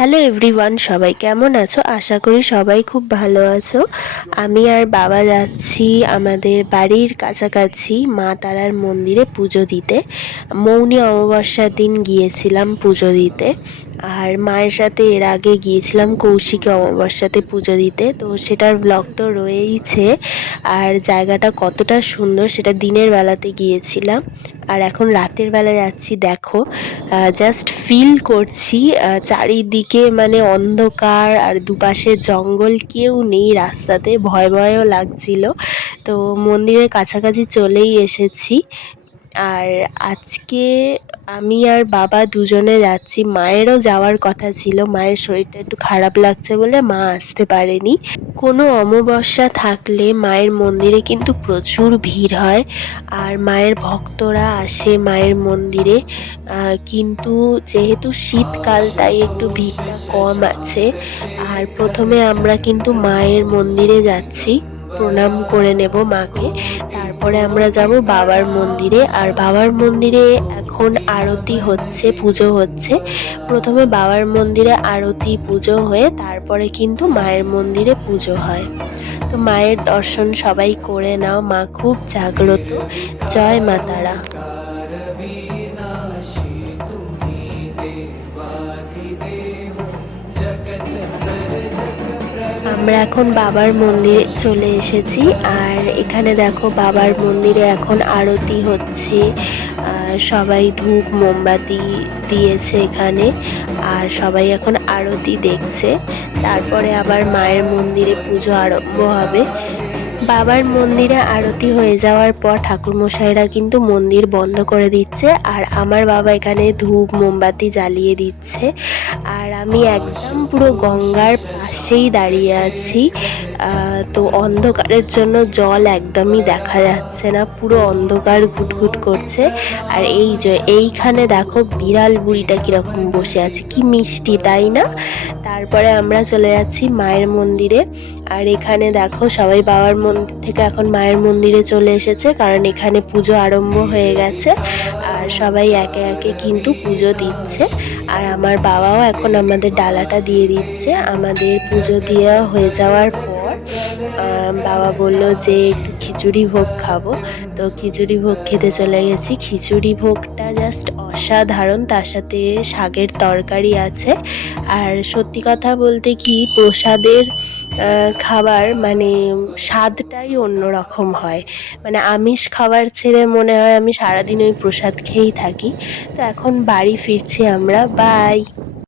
Hello everyone, সবাই কেমন আছো? আশা করি সবাই খুব ভালো আছো। আমি আর বাবা যাচ্ছি আমাদের বাড়ির কাছাকাছি মা তারার মন্দিরে পুজো দিতে। মৌনি অমাবস্যার দিন গিয়েছিলাম পুজো দিতে। আর মায়ের সাথে এর আগে গিয়েছিলাম কৌশিকী অমাবস্যাতে পুজো দিতে, তো সেটার ব্লগ তো রয়েইছে। আর জায়গাটা কতটা সুন্দর সেটা দিনের বেলাতে গিয়েছিলাম, আর এখন রাতের বেলা যাচ্ছি। দেখো, জাস্ট ফিল করছি চারিদিকে মানে অন্ধকার আর দুপাশে জঙ্গল, কেউ নেই রাস্তাতে, ভয় ভয়ও লাগছিল। তো মন্দিরের কাছাকাছি চলেই এসেছি। আর আজকে আমি আর বাবা দুজনে যাচ্ছি। মায়েরও যাওয়ার কথা ছিল, মায়ের শরীরটা একটু খারাপ লাগছে বলে মা আসতে পারেনি। কোনো অমাবস্যা থাকলে মায়ের মন্দিরে কিন্তু প্রচুর ভিড় হয়, আর মায়ের ভক্তরা আসে মায়ের মন্দিরে। কিন্তু যেহেতু শীতকাল তাই একটু ভিড়টা কম আছে। আর প্রথমে আমরা কিন্তু মায়ের মন্দিরে যাচ্ছি, প্রণাম করে নেব মাকে। তারপরে আমরা যাব বাবার মন্দিরে। আর বাবার মন্দিরে এখন আরতি হচ্ছে, পুজো হচ্ছে। প্রথমে বাবার মন্দিরে আরতি পুজো হয়ে তারপরে কিন্তু মায়ের মন্দিরে পুজো হয়। তো মায়ের দর্শন সবাই করে নাও, মা খুব জাগ্রত। জয় মা তারা। আমরা এখন বাবার মন্দিরে চলে এসেছি। আর এখানে দেখো বাবার মন্দিরে এখন আরতি হচ্ছে। সবাই ধূপ মোমবাতি দিয়েছে এখানে, আর সবাই এখন আরতি দেখছে। তারপরে আবার মায়ের মন্দিরে পুজো আরম্ভ হবে। বাবার মন্দিরে আরতি হয়ে যাওয়ার পর ঠাকুরমশাইরা কিন্তু মন্দির বন্ধ করে দিচ্ছে, আর আমার বাবা এখানে ধূপ মোমবাতি জ্বালিয়ে দিচ্ছে। আর আমি একদম পুরো গঙ্গার পাশেই দাঁড়িয়ে আছি। তো অন্ধকারের জন্য জল একদমই দেখা যাচ্ছে না, পুরো অন্ধকার ঘুটঘুট করছে। আর এই যে এইখানে দেখো বিড়াল বুড়িটা কীরকম বসে আছে, কি মিষ্টি তাই না? তারপরে আমরা চলে যাচ্ছি মায়ের মন্দিরে। আর এখানে দেখো সবাই বাবার মন্দির থেকে এখন মায়ের মন্দিরে চলে এসেছে, কারণ এখানে পুজো আরম্ভ হয়ে গেছে। আর সবাই একে একে কিন্তু পুজো দিচ্ছে। আর আমার বাবাও এখন আমাদের ডালাটা দিয়ে দিচ্ছে। আমাদের পুজো দেওয়া হয়ে যাওয়ার পর বাবা বলল যে একটু খিচুড়ি ভোগ খাবো। তো খিচুড়ি ভোগ খেতে চলে গেছি। খিচুড়ি ভোগটা জাস্ট অসাধারণ, তার সাথে শাকের তরকারি আছে। আর সত্যি কথা বলতে কি, প্রসাদের খাবার মানে স্বাদটাই অন্যরকম হয়। মানে আমিষ খাবার ছেড়ে মনে হয় আমি সারাদিন ওই প্রসাদ খেয়েই থাকি। তো এখন বাড়ি ফিরছি আমরা, বাই।